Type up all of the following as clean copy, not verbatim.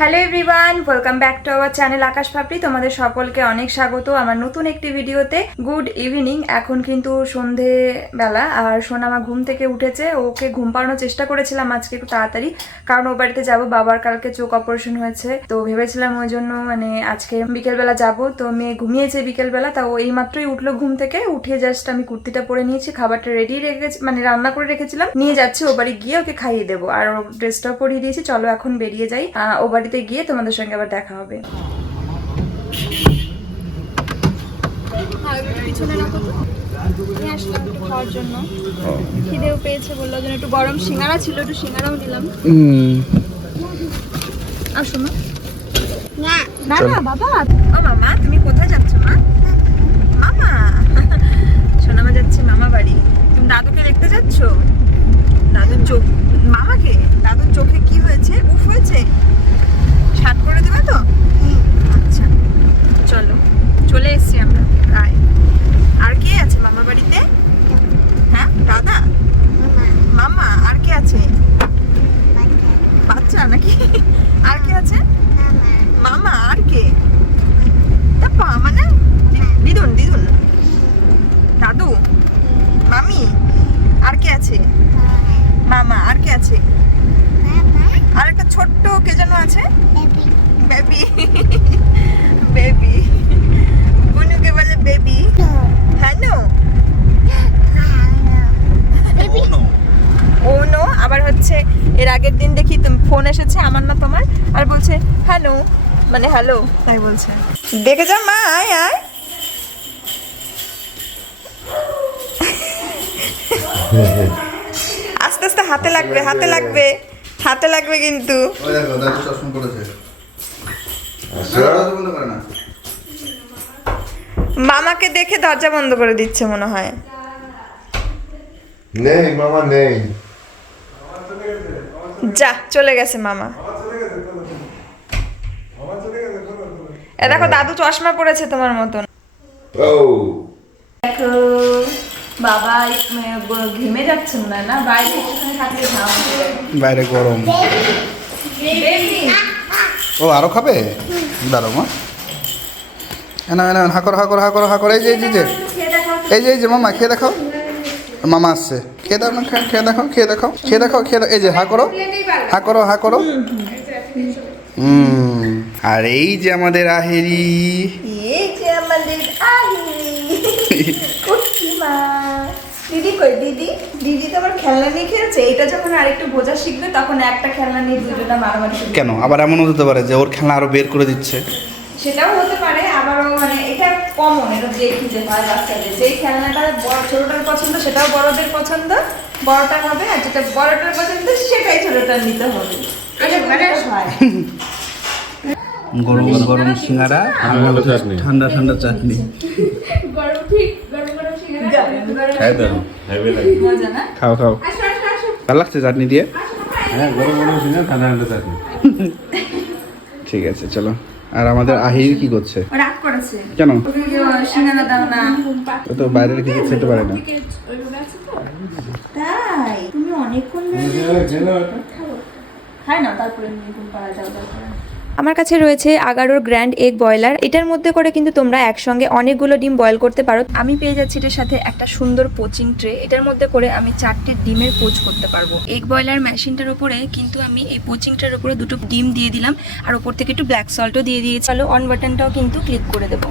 Hello everyone, welcome back to our channel Akash Papri. তোমাদের সকলকে অনেক স্বাগত আমার নতুন একটি ভিডিওতে। Good evening. এখন কিন্তু সন্ধেবেলা আর সোনা আমার ঘুম থেকে উঠেছে। ওকে ঘুম পাড়ানোর চেষ্টা করেছিলাম আজকে একটু তাড়াতাড়ি, কারণ ও বাড়িতে যাবো। বাবার কালকে চোখ অপারেশন হয়েছে, তো ভেবেছিলাম ওই জন্য আজকে বিকেলবেলা যাব। তো মেয়ে ঘুমিয়েছে বিকেলবেলা, তা ও এই মাত্রই উঠলো ঘুম থেকে। উঠে জাস্ট আমি কুর্তিটা পরে নিয়েছি, খাবারটা রেডি রেখেছি, রান্না করে রেখেছিলাম, নিয়ে যাচ্ছি ও বাড়ি গিয়ে ওকে খাইয়ে দেবো। আর ও ড্রেসটাও পরিয়ে দিয়েছি। চলো এখন বেরিয়ে যাই, ও বাড়িতে গিয়ে তোমাদের সঙ্গে আবার দেখা হবে। পিছনে রাখো তো, নিয়ে আসলাম একটু খাওয়ার জন্য। খিদেও পেয়েছে, বললো যেন একটু গরম সিঙ্গারা ছিল, একটু সিঙ্গারাও নিলাম। আসো মা। না না বাবা। ও মামা, তুমি কোথায় যাচ্ছ মা? মামা সোনামা যাচ্ছে মামা বাড়ি। তুমি দাদুকে দেখতে যাচ্ছ? দাদুর চোখ, মামাকে দাদুর চোখে কি হয়েছে? উফ হয়েছে? শার্ট করে দেবে তো? আচ্ছা চলো, চলে এসছি আমরা প্রায়। আর কে আছে মামা বাড়িতে? হ্যাঁ দাদা, মামা, আর কে আছে? বাচ্চা নাকি? আর কে আছে? মামা, আর কে? দিদুন, দিদুন, দাদু, মামি, আর কে আছে? মামা, আর কে আছে? আর একটা ছোট্ট কে যেন আছে, বেবি। বেবি, বুনুকে বলে বেবি। হ্যালো, ও নো। আবার হচ্ছে এর আগের দিন দেখি তুমি ফোন এসেছে আমার না তোমার, আর বলছে হ্যালো, হ্যালো তাই বলছে। দেখে যা মা, আয় আয়। আস্তে আস্তে হাতে লাগবে, হাতে লাগবে, হাতে লাগবে কিন্তু। মামাকে দেখে দরজা বন্ধ করে দিচ্ছে মনে হয়। নেই মামা নেই, যা চলে গেছে মামা। এ দেখো দাদু চশমা পড়েছে তোমার মতন। ও দেখো বাবা ঘেমে যাচ্ছেন না, না বাইরে একটুখানি থাকলে ঘাম উঠে যায়। বাইরে গরম। ও আরো খাবে? দাঁড়ো মা, না না, হাকর হাকর হাকর হাকর। এই যে এই যে এই যে এই যে মামা খেয়ে দেখাও, মামা আসছে, খেয়ে দাও না, খেয়ে দেখো, খেয়ে দেখাও, খেয়ে দেখাও, খেয়ে এই যে হা করো, হা করো, হা করো। আর এই যে আমাদের আহেরি, এই যে আমাদের আহেরি কুট্টিমা। দিদি কই? দিদি, দিদি তো আমার খেলনা নিয়ে খেলছে। এটা যখন আরেকটু বোঝা শিখবে তখন একটা খেলনা নিয়ে দুজনা মারামারি করবে। কেন আবার এমন হতে পারে যে ওর খেলনা আরো বের করে দিচ্ছে? সেটাও হতে পারে, আবারও এটা কমন, এটা দেখি যে হয় বাচ্চাদের যেই খেলনাটা বড় ছোটটার পছন্দ সেটাও বড়দের পছন্দ, বড়টা হবে, আর যেটা বড়টার পছন্দ সেটাই ছোটটার নিতে হবে। এটা হয়। গরম গরম সিঙ্গারা, ঠান্ডা ঠান্ডা চাটনি। গরম ঠিক, গরম গরম সিঙ্গারা মজা না? খাও খাও, ভালো লাগছে চাটনি দিয়ে? হ্যাঁ গরম গরম সিঙ্গারা, ঠান্ডা ঠান্ডা চাটনি। ঠিক আছে চলো। আর আমাদের আহির কি করছে? রাগ করেছে কেন? সিঙ্গারা দাও না। ও তো বাইরের কিছু খেতে পারে না। তাই তুমি অনেকক্ষণ খাই না, তারপরে নিয়ে ঘুম পাড়া যাও। তারপরে আমার কাছে রয়েছে আগারোর গ্র্যান্ড এগ বয়লার। এটার মধ্যে করে কিন্তু তোমরা একসঙ্গে অনেকগুলো ডিম বয়েল করতে পারো। আমি পেয়ে যাচ্ছি এটার সাথে একটা সুন্দর পোচিং ট্রে। এটার মধ্যে করে আমি 4টে ডিমের পোচ করতে পারবো। এগ বয়লার মেশিনটার উপরে কিন্তু আমি এই পোচিংটার উপরে 2টো ডিম দিয়ে দিলাম, আর উপর থেকে একটু ব্ল্যাক সল্টও দিয়ে দিয়েছি। চলো অন বাটনটাও কিন্তু ক্লিক করে দেবো।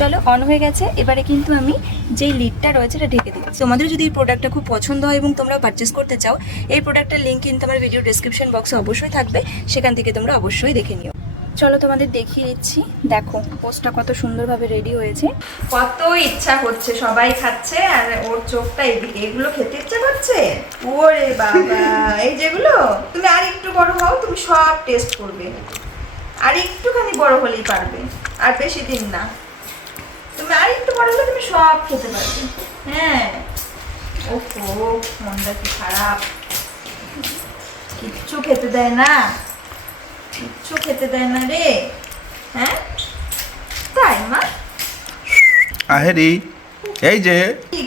চলো অন হয়ে গেছে। এবারে কিন্তু আমি যেই লিডটা রয়েছে এটা ঢেকে দিই। তোমাদের যদি এই প্রোডাক্টটা খুব পছন্দ হয় এবং তোমরা পারচেস করতে চাও, এই প্রোডাক্টের লিঙ্ক কিন্তু আমার ভিডিও ডেসক্রিপশন বক্সে অবশ্যই থাকবে, সেখান থেকে তোমরা অবশ্যই দেখে নিও। চলো তোমাদের দেখিয়ে দিচ্ছি। দেখো পোস্টটা কত সুন্দরভাবে রেডি হয়েছে। কত ইচ্ছা হচ্ছে, সবাই খাচ্ছে আর ওর চোখটা এদিকে। এগুলো খেতে ইচ্ছা করছে। ওরে বাবা, এই যেগুলো তুমি আর একটু বড় হও, তুমি সব টেস্ট করবে। আর একটুখানি বড় হলেই পারবে, আর বেশি দিন না। তুমি আর একটু বড় হলে তুমি সব খেতে পারবে। হ্যাঁ, ওহো মনটা কি খারাপ, কিচ্ছু খেতে দেয় না, কিচ্ছু খেতে দেয় না রে। হ্যাঁ তাই মা? আহেরি এই যে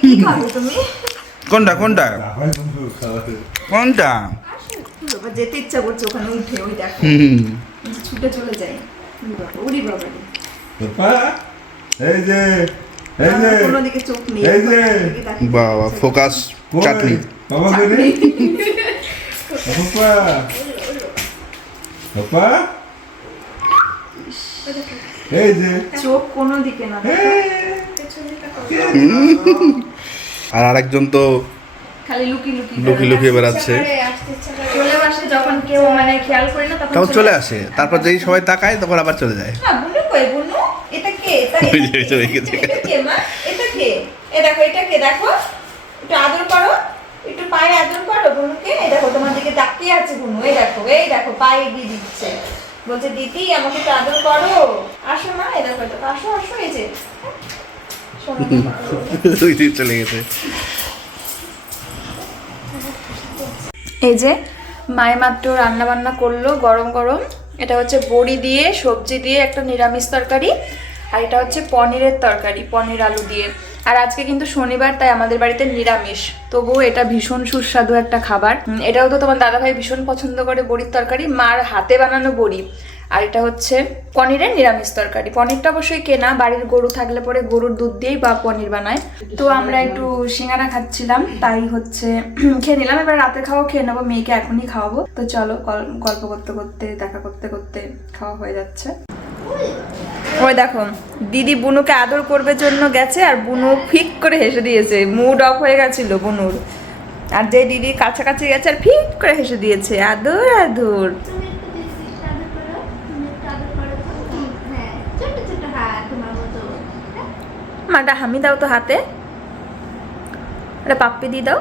কি খাবে তুমি? কোনটা কোনটা কোনটা? যেতে ইচ্ছা করছে ওখানে উঠে, ওই দেখো। ছুটে চলে যায়। উড়ি বাবা, বাবা এই যে কোনো দিকে চোখ নেই। এই যে বাবা ফোকাস চাটনি। বাবা গরে বাবা বাবা এই যে চোখ কোনো দিকে না, আর আরেকজন তো খালি লুকি লুকি লুকিয়ে বেড়াচ্ছে। চলে আসে যখন কেউ মানে খেয়াল করে না, তখন তাও চলে আসে, তারপর যেই সবাই তাকায় তখন আবার চলে যায়। হ্যাঁ, বুনু কই বুনু? এটা কে? ওই যে চলে গেছে। এটা কে মা? এটা কে? এ দেখো, এটা কে দেখো, একটু আদর করো, একটু পায়ে আদর করো বুনুকে। এই দেখো তোমার দিকে তাকিয়ে আছে বুনু, এই দেখো পায়ে এগিয়ে দিচ্ছে, বলছে দিদি আমাকে একটু আদর করো, আসো মা, এই দেখো এটা আসো আসো, এই যে শোনো। ওই যে চলে গেছে। এই যে মায়ে মাত্র রান্না বান্না করলো গরম গরম। এটা হচ্ছে বড়ি দিয়ে সবজি দিয়ে একটা নিরামিষ তরকারি, আর এটা হচ্ছে পনিরের তরকারি, পনির আলু দিয়ে। আর আজকে কিন্তু শনিবার, তাই আমাদের বাড়িতে নিরামিষ, তবুও এটা ভীষণ সুস্বাদু একটা খাবার। এটাও তো তোমার দাদাভাই ভীষণ পছন্দ করে, বড়ির তরকারি, মার হাতে বানানো বড়ি। আর এটা হচ্ছে পনিরের নিরামিষ তরকারি। পনিরটা অবশ্যই কেনা, বাড়ির গরু থাকলে পরে গরুর দুধ দিয়েই বা পনির বানায়। তো আমরা একটু সিঙ্গারা খাচ্ছিলাম, তাই হচ্ছে খেয়ে নিলাম। এবার রাতে খাওয়া খেয়ে নেবো, মেয়েকে এখনই খাওয়াবো। তো চলো, গল্প করতে করতে দেখা করতে করতে খাওয়া হয়ে যাচ্ছে। ওই দেখো দিদি বুনুকে আদর করবে জন্য গেছে, আর বুনু ফিক করে হেসে দিয়েছে, মুড অফ হয়ে গেছিল বুনুর। আর যে দিদি কাছাকাছি গেছে আর ফিক করে হেসে দিয়েছে, আদর আদর। মাটা হামি দাও তো হাতে, এটা পাপ্পি দিয়ে দাও।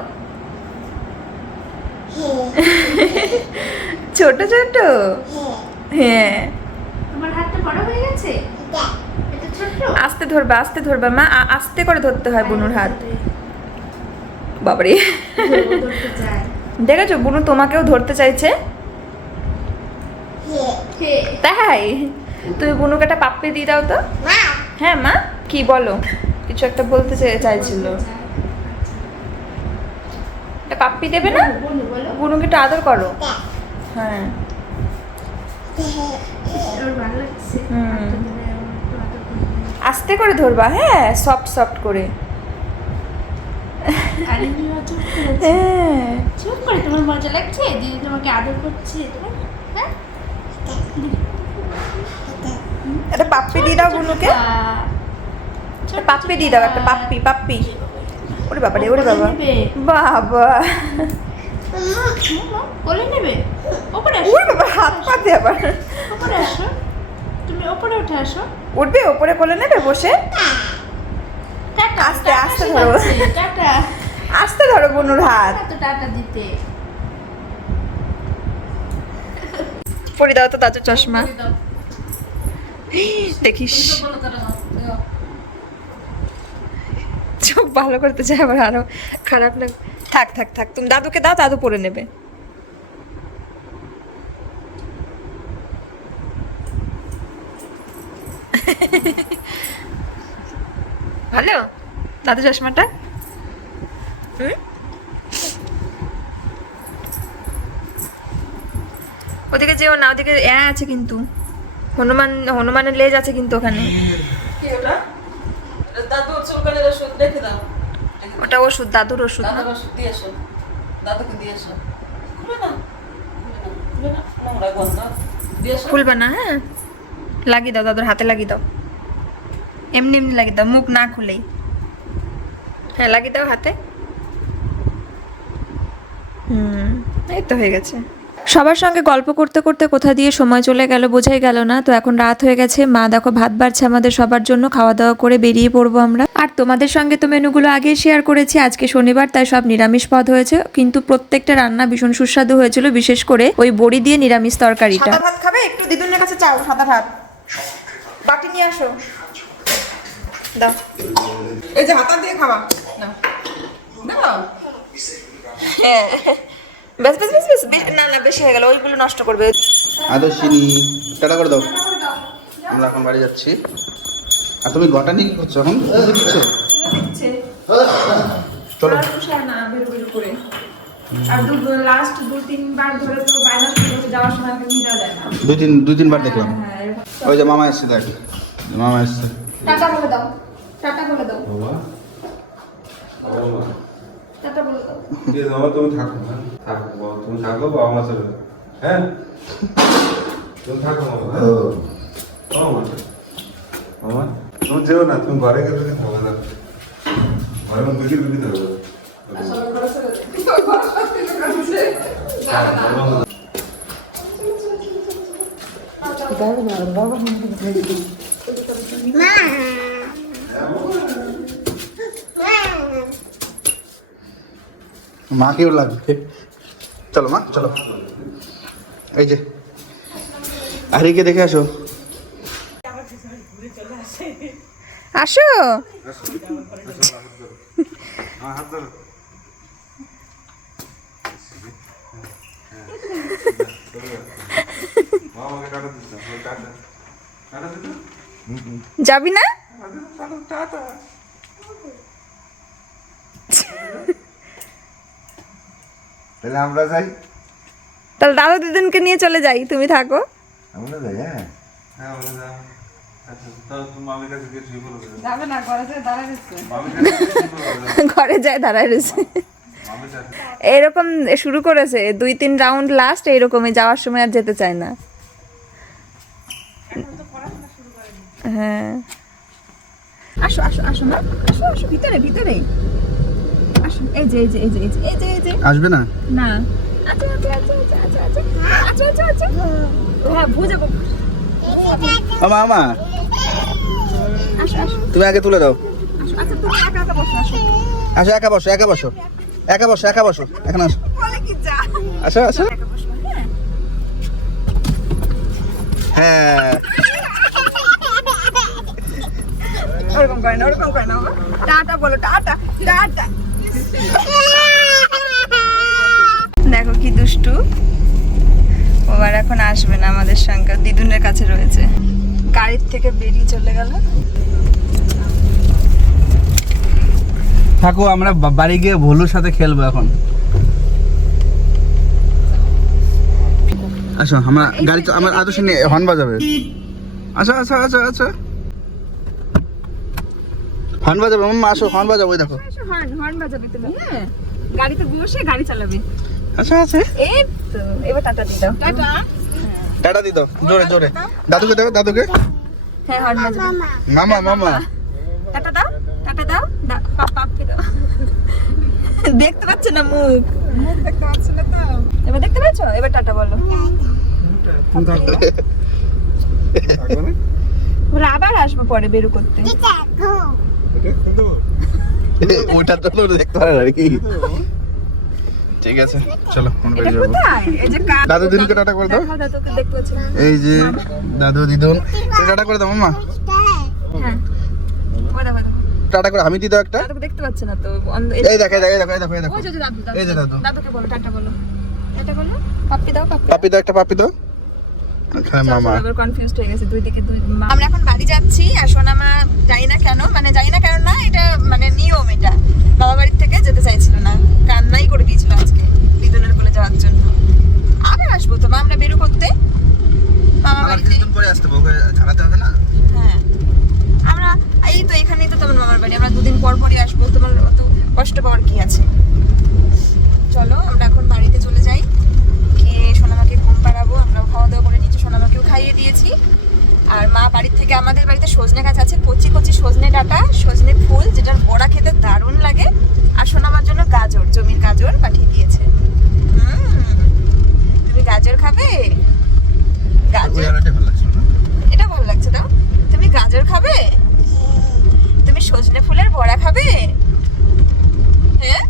ছোট ছোট, হ্যাঁ। তোমার হাতটা বড় হয়ে গেছে, এটা ছোট। আস্তে ধরবা মা, আস্তে করে ধরতে হয় বুনুর হাত। বাবারে, ধরতে চায়। দেখেছো বুনু তোমাকেও ধরতে চাইছে। তাই তুমি বুনুকে একটা পাপ্পি দিয়ে দাও তো। হ্যাঁ মা, কি বলো? কিছু একটা বলতে চাইছিল। একটা পাপ্পি দেবে না? বলো বলো। বুনুকে একটু আদর করো। হ্যাঁ, ওর ভালো লাগছে। হুম। হাতটা ধরে ওর একটু আদর করবে। আস্তে করে ধরবা, হ্যাঁ, সফট করে। আর এমনিও চুপ করেছে। হ্যাঁ, চুপ করে, তোমার মজা লাগছে? দিদি তোমাকে আদর করছে তোমার? হ্যাঁ, একটা পাপ্পি দিয়ে দাও বুনুকে। একটা পাপ্পি দিয়ে দাও, একটা পাপ্পি। ওরে বাবা রে, ওরে বাবা, বাবা, কোলে নেবে? ওপরে আসো, ওরে বাবা, হাত পাতে আবার। ওপরে আসো, তুমি ওপরে উঠে আসো। উঠবে ওপরে, কোলে নেবে বসে। টাটা, আস্তে, টাটা আস্তে ধরো। শেখাচ্ছে, টাটা। আস্তে ধরো বুনুর হাত। না তো টাটা দিতে। পরি দাও তো দাদু চশমা, দেখিস চোখ ভালো করতে চাই, আবার আরো খারাপ লাগে। থাক তুমি দাদুকে দাও, দাদু পরে নেবে। ভালো দাদু চশমাটা। ওদিকে যেও না, ওদিকে আছে কিন্তু, হনুমানের লেজ আছে কিন্তু ওখানে। দাদুর চুলকানির ওষুধ রেখে দাও। ওটা ওষুধ, দাদুর ওষুধ না। দাদুর ওষুধ দিয়ে এসো, দাদুকে দিয়ে এসো। খুলে না, নোংরা গন্ধ দিয়ে এসো। খুলবে না, হ্যাঁ, লাগিয়ে দাও, দাদুর হাতে লাগিয়ে দাও, এমনি লাগিয়ে দাও, মুখ না খুলেই। হ্যাঁ, লাগিয়ে দাও হাতে। এই তো হয়ে গেছে। সবার সঙ্গে গল্প করতে করতে কোথা দিয়ে সময় চলে গেল বোঝাই গেল না। তো এখন রাত হয়ে গেছে, মা দেখো ভাত বাড়ছে আমাদের সবার জন্য, খাওয়া দাওয়া করে বেরিয়ে পড়বো আমরা। আর তোমাদের সঙ্গে তো মেনুগুলো আগে শেয়ার করেছি, আজকে শনিবার তাই সব নিরামিষ পদ হয়েছে, কিন্তু প্রত্যেকটা রান্না ভীষণ সুস্বাদু হয়েছিল, বিশেষ করে ওই বড়ি দিয়ে নিরামিষ তরকারিটা। সাদা ভাত খাবে? একটু দিদুনের কাছে চাও সাদা ভাত, বাটি নিয়ে আসো, দাও। এই যে হাতা দিয়ে খাওয়া নাও, নাও। হ্যাঁ, বেশ না বেশি হয়ে গেল, ওইগুলো নষ্ট করবে। আদর্শিনী টাটা করে দাও, আমরা এখন বাড়ি যাচ্ছি। আর তুমি গটা নিয়ে কি করছো এখন? দিচ্ছ? চলো। আর লাস্ট 2-3 বার ধরে তো বায়না শুরু করতে যাওয়ার সময় আমাকে নিয়ে যাওয়া যায় না। দুই তিনবার দেখলাম। হ্যাঁ, এরকম। ওই যে মামা এসছে, দেখ মামা এসছে। টাটা বলে দাও, টাটা বলে দাও, বাবা বাবা টাটা বলে দাও। ঠিক আছে বাবা, তুমি থাকো, হ্যাঁ থাকো বাবা, তুমি থাকো, বাবা মার সাথে, হ্যাঁ তুমি থাকো বাবা, হ্যাঁ বাবা মামা তুমি যেও না, তুমি ঘরে গেলে থাকো না, ঘরে বিক্রি বিক্রি থাকো। মাকেও লাগবে। চলো মা, চলো। এই যে আরিকে দেখে আসো। আসো। হাত ধরো। মামাকে টাটা দিচ্ছ, টাটা টাটা দিচ্ছ, যাবি না? টাটা। তাহলে আমরা যাই, তাহলে দাদা দিদুনকে নিয়ে চলে যাই, তুমি থাকো। আমরা যাই, হ্যাঁ হ্যাঁ আমরা যাই। আচ্ছা তাও তুমি মামির কাছে গিয়ে শুয়ে পড়ো। যাবে না, ঘরে যেয়ে দাঁড়ায় গেছে। মামির কাছে গিয়ে শুয়ে পড়ো। ঘরে যায় দাঁড়ায় রয়েছে। মামির কাছে এরকম শুরু করেছে 2-3 রাউন্ড লাস্ট, এইরকমই যাওয়ার সময় আর যেতে চায় না। হ্যাঁ আসো আসো আসো না, আসো আসো ভিতরে ভিতরে আসো। এই যে এই যে এই যে এই যে এই যে এই যে আসবে না? না, আচ্ছা আচ্ছা আচ্ছা আচ্ছা আচ্ছা আচ্ছা আচ্ছা আচ্ছা, হ্যাঁ বুঝাবো। ও মামা, আসো আসো তুমি আগে তুলে দাও। আসো, আচ্ছা তুমি একা একা বসো, আসো। আসো, একা বসো, একা বসো, একা বসো, একা বসো, এখন আসো, বলে কি যা, আসো আসো। একা বসো, হ্যাঁ। হ্যাঁ ওরকম করে না, ওরকম করে না বাবা। টাটা বলো, টাটা টাটা। দেখো কি দুষ্টু, ও আর এখন আসবে না আমাদের সঙ্গে, দিদুনের কাছে রয়েছে। গাড়ির থেকে বেরিয়ে চলে গেল। থাকো, আমরা বাড়ি গিয়ে ভোলুর সাথে খেলবো এখন। আসো, আমরা গাড়ি আমার আদর্শ নিয়ে হর্ন বাজাবে। আচ্ছা আচ্ছা আচ্ছা আচ্ছা, হর্ন বাজাবে মাম্মা, আসো হর্ন বাজাবো। ওই দেখো, আসো, হর্ন হর্ন বাজাবে তুমি, হ্যাঁ গাড়িতে বসে গাড়ি চালাবে। আচ্ছা আচ্ছা, এই তো এবার টাটা দিয়ে দাও, টাটা। টাটা দি দাও জোরে জোরে। দাদুকে দাও, দাদুকে। হ্যাঁ হর্ন বাজাবে। মামা মামা, টাটা দাও, টাটা দাও, পাপকে দাও। দেখতে পাচ্ছ না মুখ, মুখ দেখতে পাচ্ছ না তো, এবার দেখতে পাচ্ছ, এবার টাটা বলো। ওরা আবার আসবো পরে বেরু করতে। ওটা তো দেখতে পারে আর কি। ঠিক আছে চলো, আমরা এটা বেরিয়ে যাবো। কোথায়? এই যে কার দাদু দিদুনকে টাটা করে দাও। দেখাও, দাদুকে দেখতে পাচ্ছ না। এই যে দাদু দিদুন, তুমি টাটা করে দাও মাম্মা। হ্যাঁ ওই দেখো, দেখো টাটা করে আমি দিদাও একটা। দাদুকে দেখতে পাচ্ছ না তো, এই দেখো এই দেখো এই দেখো এই দেখো এই দেখো। ওই যে দাদু, এই যে দাদু। দাদুকে বলো টাটা বলো, টাটা বলো, পাপ্পি দাও, পাপ্পি পাপি দাও, একটা পাপি দাও। হ্যাঁ মামা, কনফিউজড হয়ে গেছে, দুই দিকে দুই। আমরা এখন বাড়ি যাচ্ছি, আর সোনামা জানি না কেন, মানে জানি না কেন না, এটা মানে নিয়ম, এটা বাবা বাড়ির থেকে যেতে চাইছিল না, কান্নাই করে দিয়েছিল আজকে দিদুনের কোলে যাওয়ার জন্য। আবার আসবো তো মা, আমরা বেরো করতে মামা আমার বাড়িতে। কিছুদিন পরে আসতে হবে, ওকে ঝাড়াতে হবে না। হ্যাঁ আমরা এই তো এখানেই তো তোমার মামার বাড়ি, আমরা 2 দিন পর পরই আসবো, তোমার অত কষ্ট পাওয়ার কি আছে। চলো আমরা এখন বাড়িতে চলে যাই, গিয়ে সোনামাকে ঘুম পাড়াবো। আমরাও খাওয়া দাওয়া করে নিচ্ছি, সোনামাকেও খাইয়ে দিয়েছি। আর মা বাড়ির থেকে, আমাদের বাড়িতে সজনে গাছ আছে, কচি কচি সজনে ডাঁটা, সজনে ফুল, যেটার বড়া খেতে দারুণ লাগে। আর সোনামার জন্য গাজর, জমির গাজর পাঠিয়ে দিয়েছে। তুমি গাজর খাবে? গাজর, ওই আলোটা ভালো লাগছে না? এটা ভালো লাগছে তো। তুমি গাজর খাবে? তুমি সজনে ফুলের বড়া খাবে? হ্যাঁ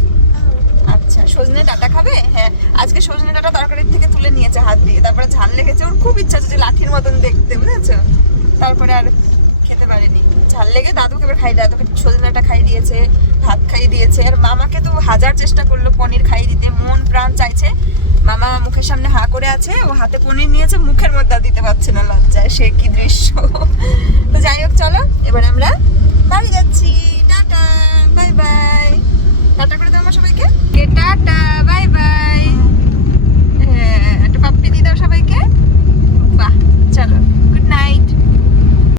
আচ্ছা, সজনে ডাঁটা খাবে? হ্যাঁ আজকে সজনে ডাঁটা তরকারির থেকে তুলে নিয়েছে হাত দিয়ে, তারপরে ঝাল লেগেছে, ওর খুব ইচ্ছা আছে যে লাঠির মতন দেখতে, বুঝেছো? তারপরে আর খেতে পারেনি, ঝাল লেগে। দাদুকে এবার খাই, দাদুকে সজনে ডাঁটা খাই দিয়েছে, ভাত খাই দিয়েছে। আর মামাকে তো হাজার চেষ্টা করলো পনির খাইয়ে দিতে, মন প্রাণ চাইছে। মামা মুখের সামনে হা করে আছে, ও হাতে পনির নিয়েছে, মুখের মধ্যে আর দিতে পারছে না, লজ্জায়। সে কি দৃশ্য। তো যাই হোক, চলো এবার আমরা বাড়ি যাচ্ছি। টাটা, বাই বাই, টাটা করে দাও আমার সবাইকে, টাটা।